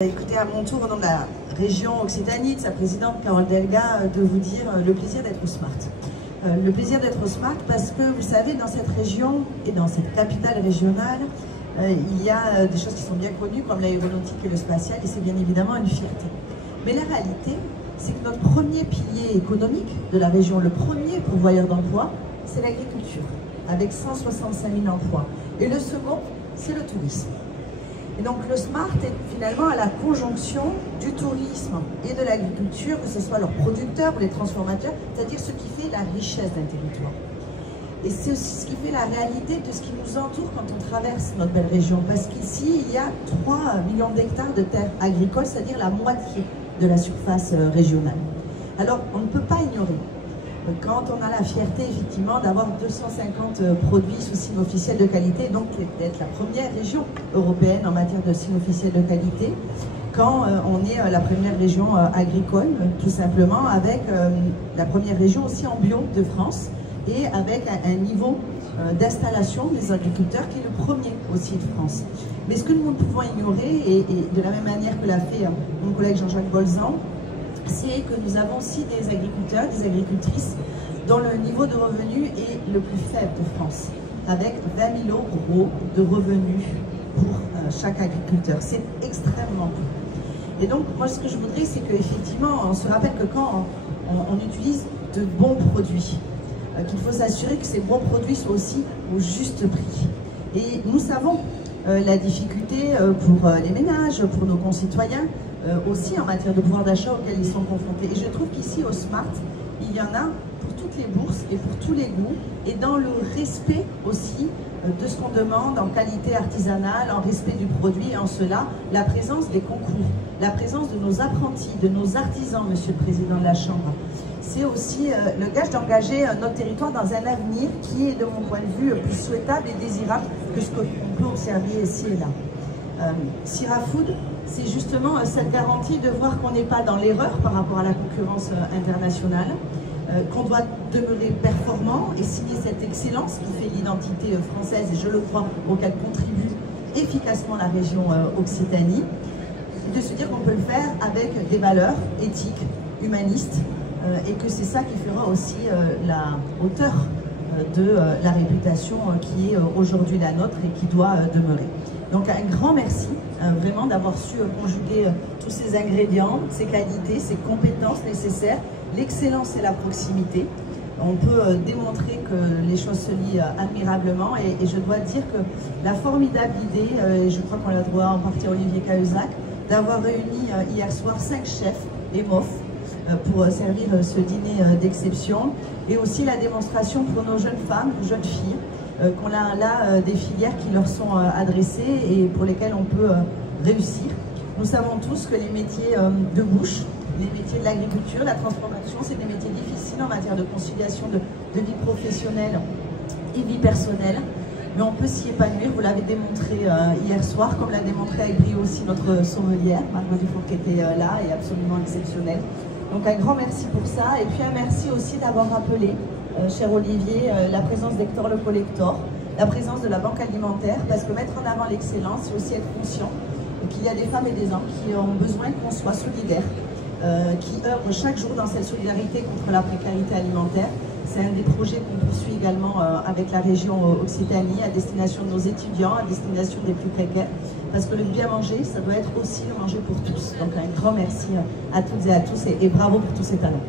Écoutez, à mon tour, au nom de la région Occitanie, de sa présidente Carole Delga, de vous dire le plaisir d'être au Smart. Le plaisir d'être au Smart parce que, vous savez, dans cette région et dans cette capitale régionale, il y a des choses qui sont bien connues comme l'aéronautique et le spatial, et c'est bien évidemment une fierté. Mais la réalité, c'est que notre premier pilier économique de la région, le premier pourvoyeur d'emplois, c'est l'agriculture, avec 165 000 emplois. Et le second, c'est le tourisme. Et donc le Smart est finalement à la conjonction du tourisme et de l'agriculture, que ce soit leurs producteurs ou les transformateurs, c'est-à-dire ce qui fait la richesse d'un territoire. Et c'est aussi ce qui fait la réalité de ce qui nous entoure quand on traverse notre belle région, parce qu'ici, il y a 3 millions d'hectares de terres agricoles, c'est-à-dire la moitié de la surface régionale. Alors, on ne peut pas ignorer, quand on a la fierté, effectivement, d'avoir 250 produits sous signe officiel de qualité, donc d'être la première région européenne en matière de signe officiel de qualité, quand on est la première région agricole, tout simplement, avec la première région aussi en bio de France, et avec un niveau d'installation des agriculteurs qui est le premier aussi de France. Mais ce que nous ne pouvons ignorer, et de la même manière que l'a fait mon collègue Jean-Jacques Bolzan, c'est que nous avons aussi des agriculteurs, des agricultrices dont le niveau de revenu est le plus faible de France, avec 20 000 euros de revenus pour chaque agriculteur. C'est extrêmement peu. Et donc, moi, ce que je voudrais, c'est qu'effectivement, on se rappelle que quand on utilise de bons produits, qu'il faut s'assurer que ces bons produits soient aussi au juste prix. Et nous savons la difficulté pour les ménages, pour nos concitoyens, aussi en matière de pouvoir d'achat auquel ils sont confrontés. Et je trouve qu'ici, au Smart, il y en a pour toutes les bourses et pour tous les goûts, et dans le respect aussi de ce qu'on demande en qualité artisanale, en respect du produit, et en cela, la présence des concours, la présence de nos apprentis, de nos artisans, Monsieur le Président de la Chambre. C'est aussi le gage d'engager notre territoire dans un avenir qui est, de mon point de vue, plus souhaitable et désirable que ce qu'on peut observer ici et là. Sira Food, c'est justement cette garantie de voir qu'on n'est pas dans l'erreur par rapport à la concurrence internationale, qu'on doit demeurer performant et signer cette excellence qui fait l'identité française, et je le crois, auquel contribue efficacement la région Occitanie, et de se dire qu'on peut le faire avec des valeurs éthiques, humanistes, et que c'est ça qui fera aussi la hauteur de la réputation qui est aujourd'hui la nôtre et qui doit demeurer. Donc un grand merci vraiment d'avoir su conjuguer tous ces ingrédients, ces qualités, ces compétences nécessaires, l'excellence et la proximité. On peut démontrer que les choses se lient admirablement, et je dois dire que la formidable idée, et je crois qu'on la doit en partie à Olivier Cahuzac, d'avoir réuni hier soir 5 chefs et MOF pour servir ce dîner d'exception, et aussi la démonstration pour nos jeunes femmes, jeunes filles, qu'on a là des filières qui leur sont adressées et pour lesquelles on peut réussir. Nous savons tous que les métiers de bouche, les métiers de l'agriculture, la transformation, c'est des métiers difficiles en matière de conciliation de vie professionnelle et vie personnelle, mais on peut s'y épanouir. Vous l'avez démontré hier soir, comme l'a démontré avec brio aussi notre sommelière, Margot Dufour, qui était là et absolument exceptionnelle. Donc un grand merci pour ça, et puis un merci aussi d'avoir rappelé, cher Olivier, la présence d'Hector le Collector, la présence de la banque alimentaire, parce que mettre en avant l'excellence, c'est aussi être conscient qu'il y a des femmes et des hommes qui ont besoin qu'on soit solidaires, qui œuvrent chaque jour dans cette solidarité contre la précarité alimentaire. C'est un des projets qu'on poursuit également avec la région Occitanie, à destination de nos étudiants, à destination des plus précaires, parce que le bien manger, ça doit être aussi le manger pour tous. Donc un grand merci à toutes et à tous, et bravo pour tous ces talents.